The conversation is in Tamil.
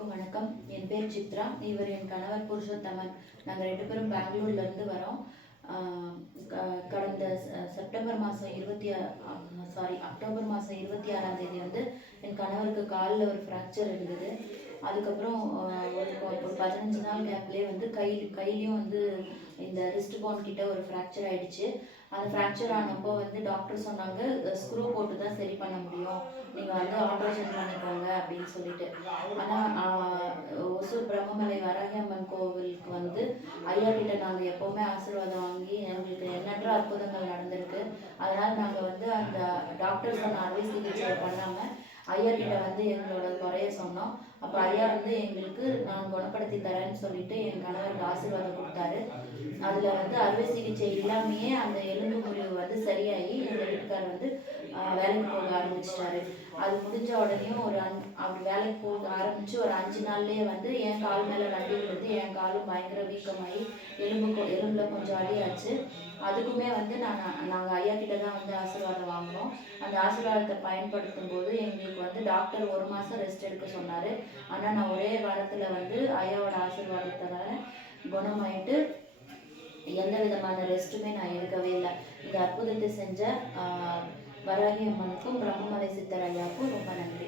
அனைவருக்கும் வணக்கம். என் பேர் சித்ரா. இவர் என் கணவர் புருஷோத்தமன். நாங்கள் 2 பேரும் பெங்களூர்லேருந்து வரோம். கடந்த செப்டம்பர் மாதம் அக்டோபர் மாதம் 26ஆம் தேதி வந்து என் கணவருக்கு காலில் ஒரு ஃப்ராக்சர் இருந்தது. அதுக்கப்புறம் ஒரு 15 நாள் கேப்லேயே வந்து கையிலையும் வந்து இந்த ரிஸ்ட் போன் கிட்ட ஒரு ஃப்ராக்சர் ஆகிடுச்சு. அந்த ஃப்ராக்சர் ஆனப்போ வந்து டாக்டர் சொன்னாங்க, ஸ்க்ரூ போட்டு தான் சரி பண்ண முடியும், நீங்கள் வந்து ஆப்ரேஷன் பண்ணிக்கோங்க அப்படின்னு சொல்லிட்டு. ஆனால் ஒசூர் பிரம்மமலை வராகி அம்மன் கோவிலுக்கு வந்து ஐயா கிட்ட நாங்கள் எப்போவுமே ஆசீர்வாதம் வாங்கி எங்களுக்கு எண்ணற்ற அற்புதங்கள் நடந்திருக்கு. அதனால் நாங்கள் வந்து அந்த டாக்டர் சொன்ன அறுவை சிகிச்சையை பண்ணாமல் ஐயா கிட்ட வந்து எங்களோட குறைய சொன்னோம். அப்போ ஐயா வந்து எங்களுக்கு நான் குணப்படுத்தி தரேன்னு சொல்லிட்டு என் கணவருக்கு ஆசீர்வாதம் கொடுத்தாரு. அதில் வந்து அறுவை சிகிச்சை இல்லாமையே அந்த எலும்பு முறிவு வந்து சரியாகி எங்கள் வீட்டுக்காரர் வந்து வேலைக்கு போக ஆரம்பிச்சிட்டாரு. அது முடிஞ்ச உடனேயும் அப்படி வேலைக்கு போக ஆரம்பித்து ஒரு 5 நாள்லேயே வந்து என் கால் மேலே வண்டி விழுந்து என் காலும் பயங்கர வீக்கமாகி எலும்பில் கொஞ்சம் அடியாச்சு. அதுக்குமே வந்து நாங்கள் ஐயா கிட்ட தான் வந்து ஆசீர்வாதம் வாங்கினோம். அந்த ஆசீர்வாதத்தை பயன்படுத்தும் போது எங்களுக்கு வந்து டாக்டர் 1 மாதம் ரெஸ்ட் எடுக்க சொன்னார். ஆனால் நான் ஒரே வாரத்தில் வந்து ஐயாவோட ஆசீர்வாதத்தினால குணமாயிட்டு எந்த விதமான ரெஸ்ட்டுமே நான் எடுக்கவே இல்லை. இந்த அற்புதத்தை செஞ்ச வராகி அம்மனுக்கும் பிரம்மமலை சித்தர் ஐயாவுக்கும் ரொம்ப நன்றி.